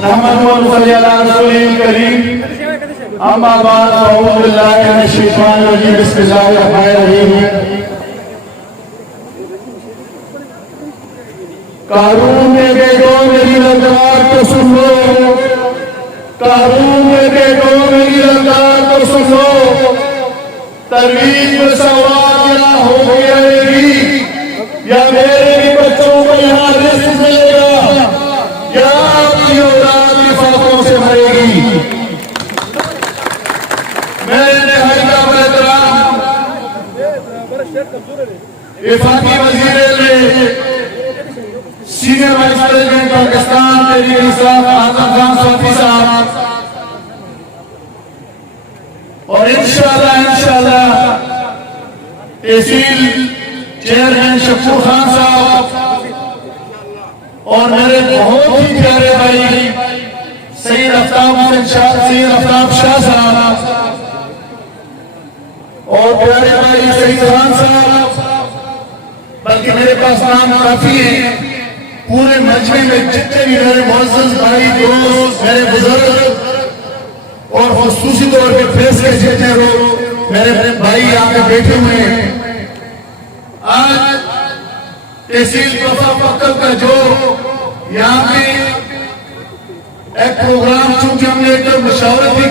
نحمده ونصلي على رسوله الكريم اما بعد اعوذ بالله من الشیطان الرجیم بسم اللہ الرحمن الرحیم قارون میں بیٹو میری للکار تو سن لو قارون میں بیٹو میری للکار تو سن لو ترویج میں سوال کیا ہو گئی یا میرے بچوں کو یہاں رزق ملے گا یا آپ کی اولاد لفافوں سے بھرے گی میرے نہائی کا احترام وفاقی وزیر senior vice president Pakistan Tehreek Insaf Azam Khan صوفی صاحب اور انشاءاللہ تحصیل چیئرمین شکور خان صاحب اور میرے بہت ہی پیارے بھائی سید آفتاب شاہ صاحب اور پیارے بھائی سید خان صاحب بلکہ میرے پاس نام کافی ہیں پورے مجمع میں جتنے بھی میرے معزز بھائی دوست میرے بزرگ اور خصوصی طور پہ پریس کے جتنے لوگ میرے بھائی یہاں پہ بیٹھے ہوئے ہیں آج تحصیل وفا پکل کا جو یہاں پہ ایک پروگرام چونکہ ہم نے ایک مشاورتی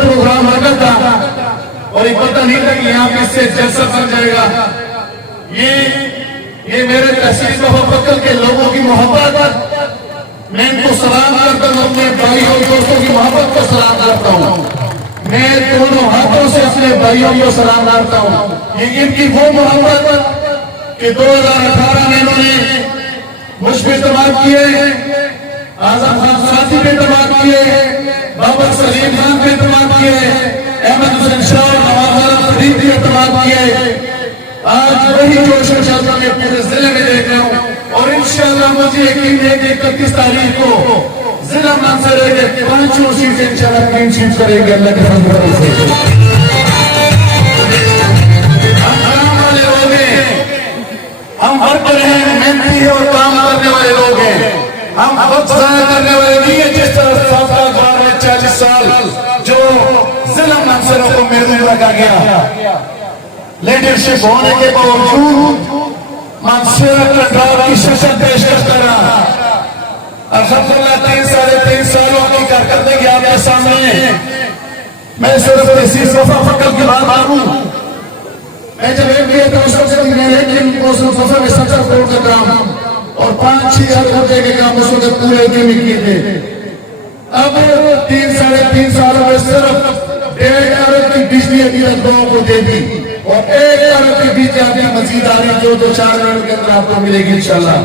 پروگرام رکھا تھا اور یہ پتہ نہیں تھا کہ یہاں پہ اس سے جلسہ بن جائے گا یہ میرے تحصیل وفا پکل کے لوگوں کی محبت میں ان کو سلام کرتا ہوں اپنے بھائی اور دوستوں کی محبت کو سلام کرتا ہوں میں دونوں ہاتھوں سے اپنے بھائیوں کو سلام کرتا ہوں یہ ان کی وہ محبت کہ 2018 میں انہوں نے مجھ پہ اعتماد کیے اعظم خان ساتھی پہ اعتماد کیے بابر سلیم خان پہ اعتماد کیے احمد حسین شاہ اور نواز فرید پہ اعتماد کیے آج وہی جوش و جذبہ میں پورے ضلع میں دیکھ رہا ہوں اور انشاءاللہ مجھے یقین ہے کہ 31 تاریخ کو ضلع منصر کے 5 سیٹیں انشاءاللہ کلین چیٹ کریں گے اللہ کے فضل سے ہم ورکر ہیں محنتی اور کام کرنے والے لوگ ہیں ہم وقت ضائع کرنے والے نہیں ہیں جس طرح سابقہ دور میں 40 سال جو ضلع منصروں کو محدود رکھا گیا لیڈرشپ ہونے کے باوجود منصر کنٹرول کی شکل پیش کرتا رہا الحمدللہ 3 سالوں کی کارکردگی آپ کے سامنے میں صرف تحصیل وفا پکل کی بات کروں میں جب ایک گیا تو اس وقت میں لیکن موسم وفا میں 70 کروڑ کا کام اور 5-6 ہزار روپے کے کام اس وقت پورے ایک میں کیے تھے اب 3-3.5 سالوں میں صرف 1.5 ارب کی بجلی عدیت لوگوں کو دے دی اور 1 ارب کی بجلی عدیت مزید آ رہی جو 2-4 منٹ کے اندر آپ کو ملے گی انشاءاللہ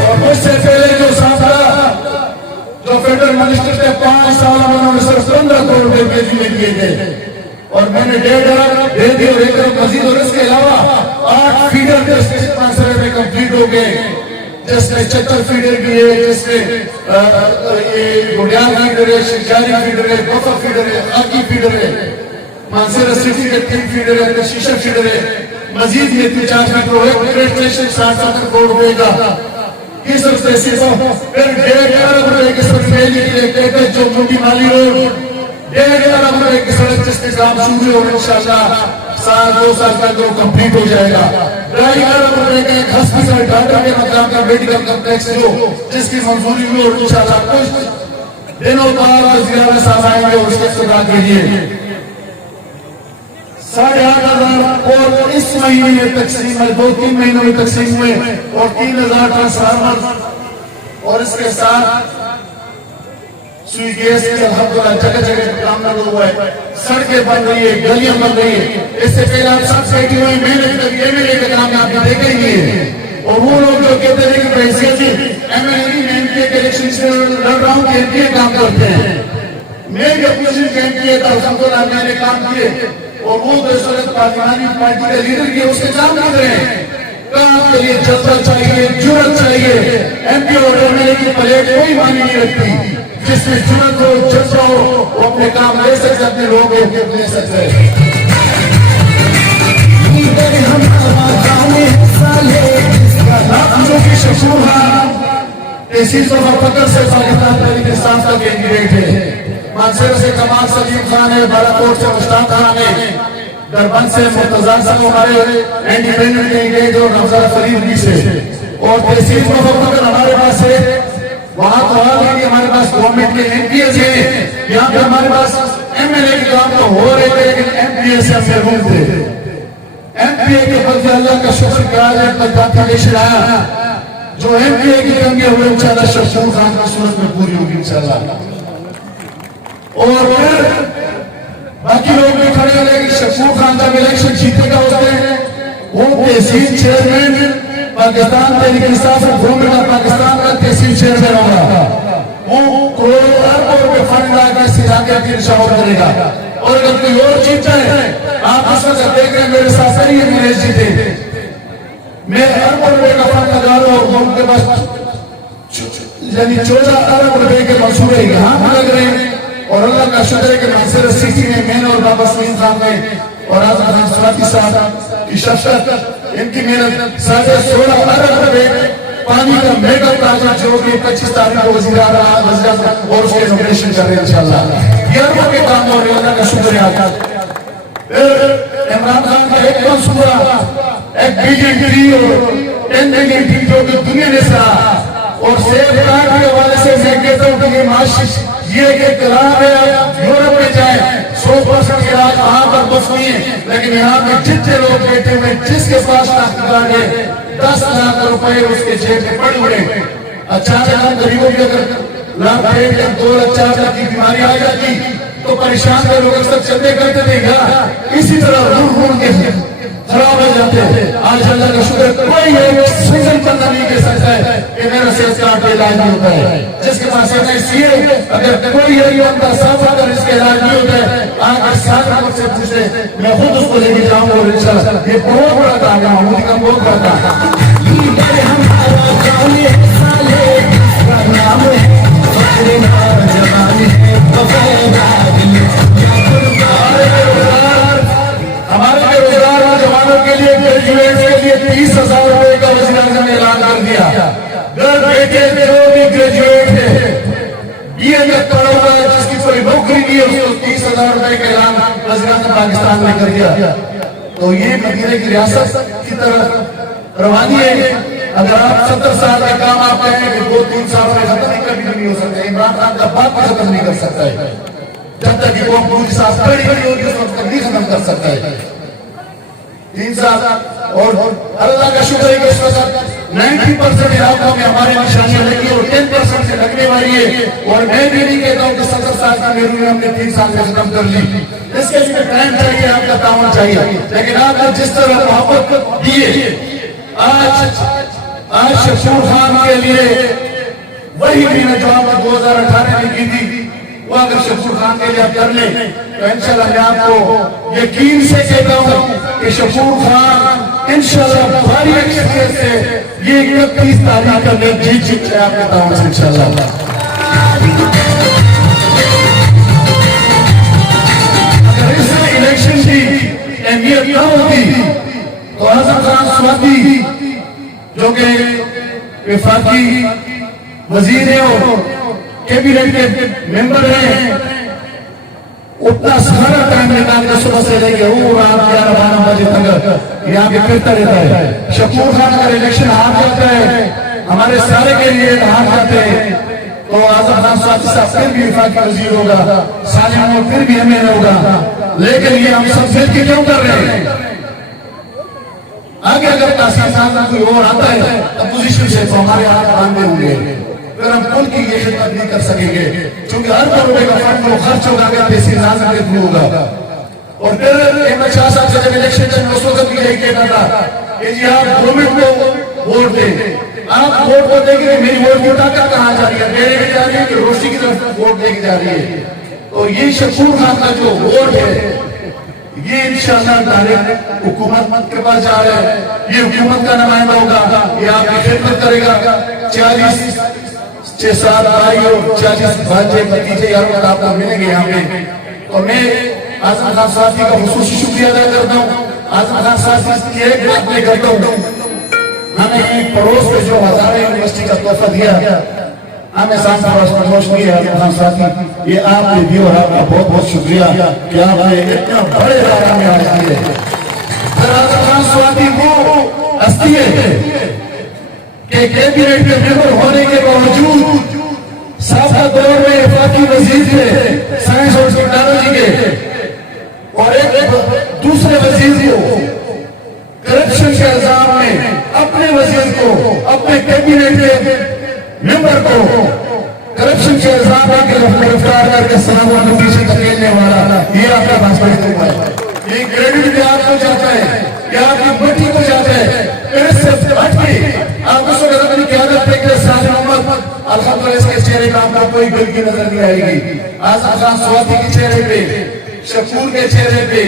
اور مجھ سے پہلے جو ساتھا جو فیڈرل منسٹر تھے 5 سالوں میں انہوں نے صرف 15 کروڑ روپے بجلی میں کیے تھے اور میں نے 1.5 ارب دے دی اور 1 ارب مزید اور اس کے علاوہ 8 فیڈر ڈسٹرکٹ منصر میں کمپلیٹ ہو گئے جس میں چتر فیڈر بھی ہے جس میں گوڑیان فیڈر ہے شجاری فیڈر ہے بفا فیڈر ہے آکی فیڈر ہے منصر سٹی کے 3 فیڈر ہے شیشہ فیڈر ہے مزید یہ 3-4 فیڈر ہے گریٹ فیشن 60-70 کروڑ ہوئے گا یہ سب سے سیسا پھر 1.5 ارب روپے کے سب فیلی کے لیے کہتے ہیں جو موٹی مالی روڈ 1.5 ارب روپے کی سڑک جس کے کام شروع اور انشاءاللہ 2 سال کا جو کمپلیٹ ہو جائے گا 2.5 ارب روپے کے ایک ہسپتال ڈاکٹر کے مقام کا میڈیکل کمپلیکس جو جس کی منظوری ہوئی اور انشاءاللہ کچھ دنوں بعد وزیر اعلیٰ صاحب آئیں گے اور اس کے افتتاح کیجیے 8,500 اور اس مہینے میں تقسیم ہے 2-3 مہینوں میں تقسیم ہوئے اور 3,000 ٹرانسفارمر اور اس کے ساتھ سوئی گیس کی الحمدللہ جگہ جگہ کام نہ ہوا ہے سڑکیں بن رہی ہے گلیاں بن رہی ہے اس سے پہلے آپ سب بیٹھی ہوئی میں نے کبھی ایم ایل اے کا کام آپ نے دیکھا ہی نہیں ہے اور وہ لوگ جو کہتے ہیں کہ بحیثیت ایم ایل اے میں کے الیکشن سے لڑ رہا ہوں کہ ایم پی کام کرتے ہیں میں بھی اپوزیشن کے ایم پی تھا الحمدللہ میں نے کام کیے اور وہ تو اس وقت پاکستانی پارٹی کے لیڈر کی اس کے کام کر رہے ہیں کام کے لیے جذبہ چاہیے جرأت چاہیے ایم پی اور ایم ایل اے کی پلیٹ کوئی معنی نہیں رکھتی جس میں جرأت ہو جذبہ ہو وہ اپنے کام لے سکتے اپنے لوگ لے سکتے ہم شکور تحصیل فکر سے پاکستان تحریک انصاف کا کینڈیڈیٹ ہے، مانسر سے کمال سلیم خان ہے، بالاکوٹ سے مشتاق خان ہے، دربند سے مرتضیٰ صاحب ہمارے انڈیپینڈنٹ کینڈیڈیٹ اور نوزار فرید بھی سے، اور تحصیل فکر ہمارے پاس ہے، وہاں تو آگے ہمارے پاس گورنمنٹ کے ایم پی ایس ہیں، یہاں پہ ہمارے پاس ایم ایل اے کے کام تو ہو رہے تھے لیکن ایم پی ایس سے ہم محروم تھے۔ ایم پی اے کے بدلے اللہ کا شکر کہا جائے پرزنٹیشن آیا جو ایم پی اے کی کمی ہوئے انشاءاللہ شفور خان کی صورت میں پوری ہوگی انشاءاللہ، اور پھر باقی لوگ بھی کھڑے ہوئے کہ شفور خان جب الیکشن جیتے گا اس میں وہ تحصیل chairman Pakistan Tehreek Insaf government of Pakistan کا تحصیل چیئرمین ہوگا، وہ کروڑوں اربوں روپے فنڈ لا کے اس علاقے کی انشاور کرے گا، اور اگر کوئی اور جیتا ہے آپ اس وقت دیکھ رہے ہیں میرے ساتھ نہیں ہے میرے جیتے میں اربوں روپے کا فنڈ لگا رہا ہوں اور ان کے پاس یعنی 14 ارب روپے کے منصوبے یہاں لگ رہے ہیں، اور اللہ کا شکر ہے کہ ناصر سیٹی میں میں اور بابا سلیم صاحب نے اور آزم خان سواتی صاحب کی شفقت ان کی محنت 16.5 ارب روپے پانی کا میگا پروجیکٹ جو کہ 25 تاریخ کو وزیر اعظم اور اس کے نومینیشن کر رہے ہیں انشاءاللہ، یہ اربوں کے کام ہو رہے ہیں، اللہ کا شکر ہے۔ عمران خان کا ایک منصوبہ ایک بلین اور 10 بلین جو کہ دنیا نے سنا، اور سیف کارڈ کے حوالے سے میں کہتا ہوں کہ یہ معاش یہ ایک کلام ہے، یورپ میں جائیں 100% علاج وہاں پر مفت نہیں ہے، لیکن یہاں پہ جتنے لوگ بیٹھے ہوئے جس کے پاس کارڈ ہے 10 لاکھ روپے اس کے جیب میں پڑے ہوئے، اچانک ہم غریبوں کی اگر لاکھ 2 لاکھ 4 لاکھ کی بیماری آ جاتی تو پریشان کے لوگ اکثر چندے کرتے تھے گا اسی طرح روح کے خراب ہو جاتے ہیں۔ آج اللہ کا شکر کوئی سیزن بندہ نہیں کہہ سکتا ہے کہ میرا صحت کارڈ پہ علاج نہیں ہوتا ہے، جس کے پاس ایسا اس لیے اگر کوئی یہ بندہ صاف اگر اس کے علاج نہیں ہوتا ہے آج ساتھ مجھ سے پوچھے میں خود اس کو لے کے جاؤں گا، اور انشاءاللہ یہ بہت بڑا کام ہے، محمود کا بہت بڑا کام ہے۔ ہمارے بے روزگار نوجوانوں کے لیے گریجویٹ کے لیے 30,000 روپے کا وزیر اعظم نے اعلان کر دیا، گھر بیٹھے جو بھی گریجویٹ ہے بی اے میں پڑھا ہوا ہے جس کی کوئی نوکری نہیں ہے اس کو 30,000 روپے کا اعلان وزیر اعظم پاکستان نے کر دیا، تو یہ مدینہ کی ریاست کی طرف روانی ہے۔ اگر آپ 70 سال کے کام آپ کہیں کہ 2-3 سال میں ختم نہیں کبھی نہیں ہو سکتا، عمران خان کا باپ بھی ختم نہیں کر سکتا ہے، جب تک کہ وہ پوری ساتھ کڑی ہوگی اس وقت تک نہیں ختم کر سکتا ہے 3 سال۔ اور اللہ کا شکر ہے کہ اس وقت 90% علاقوں میں ہمارے نشانیاں لگی اور 10% سے لگنے والی ہے، اور میں بھی نہیں کہتا ہوں کہ 70 سال کا میرے ہم نے 3 سال میں ختم کر لی، اس کے لیے ٹائم چاہیے، آپ کا تعاون چاہیے، لیکن آپ نے جس طرح محبت دیے آج شفور خان کے لیے وہی بھی جو آپ 2018 میں کی تھی وہ اگر شفور خان کے لیے آپ کر لیں تو انشاءاللہ میں آپ کو یقین سے کہتا ہوں کہ شفور خان انشاءاللہ بھاری اکثریت سے یہ 31 تاریخ کا میں جیت جائے آپ کہتا ہوں انشاءاللہ۔ اگر اس الیکشن کی اہمیت نہ ہوتی تو اعظم خان سواتی جو کہ وفاقی وزیر ہیں اور کیبنٹ کے ممبر ہیں اتنا سارا ٹائم نکال کے صبح سے لے کے وہ رات 11-12 بجے تک یہاں پہ پھرتا رہتا ہے۔ شفور خان اگر الیکشن ہار جاتا ہے ہمارے سارے کے لیے ہار جاتے ہیں تو اعظم خان سواتی صاحب پھر بھی وفاقی وزیر ہوگا، سالم اور پھر بھی ہمیں ہوگا، لیکن یہ ہم سب مل کے کیوں کر رہے ہیں؟ آگے اگر تحصیل صاحب کوئی اور آتا ہے اپوزیشن سے تو ہمارے ہاتھ باندھے ہوں گے، پھر ہم ملک کی یہ خدمت نہیں کر سکیں گے، کیونکہ ہر روپے کا فنڈ وہ خرچ ہوگا کہ تحصیل صاحب کے تھرو ہوگا۔ اور پھر احمد شاہ صاحب سے جب الیکشن چل اس وقت بھی یہی کہنا تھا کہ جی آپ گورنمنٹ کو ووٹ دیں، آپ ووٹ کو دیں گے میری ووٹ کی طاقت کہاں جا رہی ہے، میرے بھی جا رہی ہے کہ روشنی کی طرف ووٹ دے کے جا رہی ہے، تو یہ شفور خان کا جو ووٹ ہے یہ انشاءاللہ ڈائریکٹ حکومت کے پاس جا رہا ہے، یہ حکومت کا نمائندہ ہوگا، یہ آپ کی خدمت کرے گا۔ 40-6-7 بھائی اور 40 بھانجے بھتیجے یاروں آپ کو ملیں گے یہاں پہ، تو میں اعظم خان صاحب کا خصوصی شکریہ ادا کرتا ہوں۔ اعظم خان صاحب کی ایک بات میں کرتا ہوں، ہمیں پڑوس میں جو ہزارہ یونیورسٹی کا تحفہ دیا ہمیں ساتھ فرموش نہیں ہے خان ساتھی، یہ آپ نے بھی اور آپ کا بہت بہت شکریہ کہ آپ نے اتنا بڑے دارہ میں آج دیئے۔ اعظم خان سوادی وہ ہستی ہے کہ کیبنٹ میں ممبر ہونے کے باوجود سابقہ دور میں وفاقی وزیر تھے سائنس اور ٹیکنالوجی کے، اور ایک دوسرے وزیر کو کرپشن کے الزام میں اپنے وزیر کو، اپنے کیبنٹ کے ممبر کو کرپشن کے الزام میں گرفتار کر کے سلام و نتیجے دھکیلنے والا، یہ آپ کا بھاشن ہوا ہے۔ یہ کریڈٹ بھی آپ کو جاتا ہے، یہ آپ کی مٹی کو جاتا ہے۔ پھر سے ہٹ کے آپ اس وقت اپنی قیادت پہ کہ ساتھ محمد الحمدللہ اس کے چہرے کا آپ کو کوئی گل کی نظر نہیں آئے گی۔ اعظم خان سوادی کے چہرے پہ، شکور کے چہرے پہ،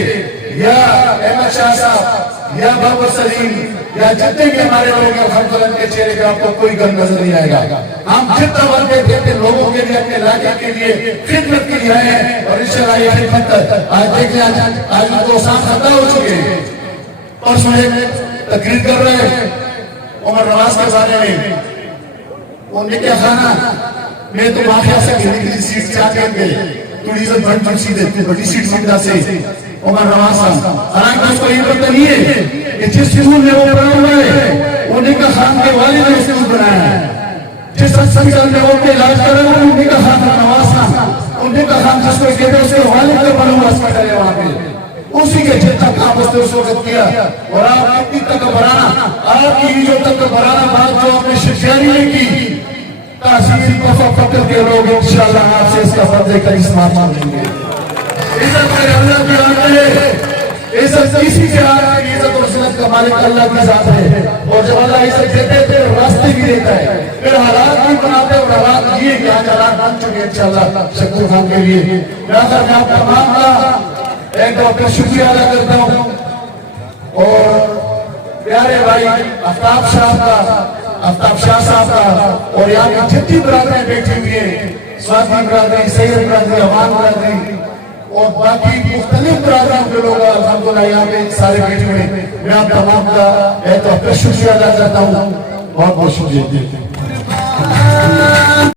یا احمد شاہ صاحب یا بابر سلیم یا جتنے بھی ہمارے لوگ ہیں الحمدللہ ان کے چہرے پہ آپ کو کوئی گل نظر نہیں آئے گا۔ ہم جتنا بلکہ دیتے لوگوں کے لیے، اپنے علاقے کے لیے خدمت کے لیے آئے ہیں، اور انشاءاللہ یہ خدمت آج دیکھیں آج دو سال ختم ہو چکے ہیں۔ اور سنیں تقریر کر رہے ہیں عمر نواز کے بارے میں، وہ نکاح خانہ میں تو واقعہ سے گھنے کی سیٹ سے آگے گئے ٹوریزم بڑھ چکی دیتے بڑی سیٹ سکتا سے عمر نواز صاحب، حالانکہ اس کو یہ پتہ نہیں ہے کہ جس سکول میں وہ پڑھا ہوا ہے وہ نکاح خان کے والد نے سکول بنایا ہے، جس ہسپتال میں وہ اپنے علاج کر رہے ہیں وہ نکاح خان نواز صاحب، ان نکاح خان جس کو کہتے ہیں اس کے والد کا بنا ہوا ہسپتال ہے وہاں پہ، اسی کے جتنا کام اس نے اس وقت کیا۔ اور آپ اتنی تکبرانہ، آپ کی جو تکبرانہ بات جو آپ نے شجاری میں کی، تحصیل کوفہ فکر کے لوگ انشاءاللہ آپ سے اس کا فضل کا اسمات مانگیں گے۔ عزت میرے اللہ کی آن ہے، عزت کسی کے آن ہے، عزت اور عزت کا مالک اللہ کی ذات ہے، اور جب اللہ عزت دیتے تھے راستے بھی دیتا ہے، پھر حالات بھی بناتے اور حالات یہ کہ آج حالات بن چکے انشاءاللہ شکر خان کے لیے۔ میں آخر میں آپ کا تمام کا ایک بار پھر شکریہ ادا کرتا ہوں، اور پیارے بھائی آفتاب شاہ صاحب کا اور یہاں کی جتنی برادریں بیٹھی ہوئی ہیں، سوادی برادری، سید برادری، عوام برادری اور باقی مختلف برادریوں کے لوگ الحمدللہ یہاں پہ سارے بیٹھے ہوئے، میں آپ تمام کا ایک بار پھر شکریہ ادا کرتا ہوں، بہت بہت شکریہ۔